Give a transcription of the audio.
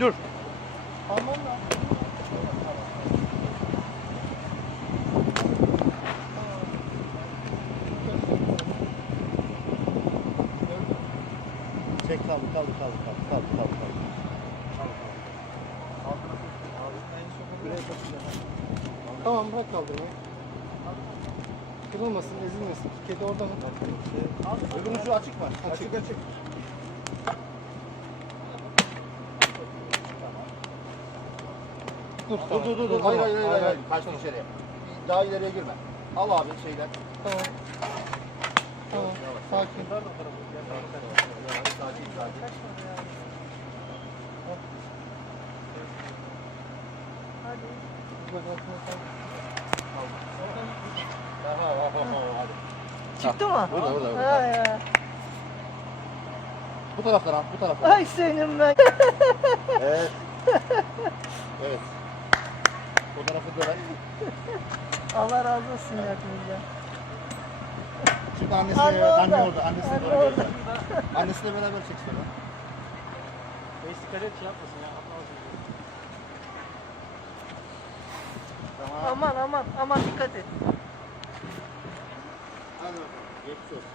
Dur. Çek kaldı kaldı kaldı kaldı kaldı kaldı. kaldı. Tamam bırak kaldırmayı. Kırılmasın, ezilmesin. Kedi oradan. Öbürünün şu açık mı? Açık açık. Dur, Dur dur dur. dur. Hayır hayır hayır. hayır. Kaçtı içeriye. Daha ileriye girme. Al abi şeyler. Tamam. Tamam. Sakin. Sakin sakin. Çıktı mı? Burada, burada, burada. Ay, ay. Bu taraftan al, bu taraftan. Ay senin ben. Evet. Evet. Fotoğrafı döner. Allah razı olsun hepinizden. Şimdi annesi, Anne anne, orada. orada. Annesi Anne orada. Annesiyle beraber çeksin. Reis dikkat et şey yapmasın ya. Tamam. Aman aman aman dikkat et. Hadi bakalım. Geçmiş olsun.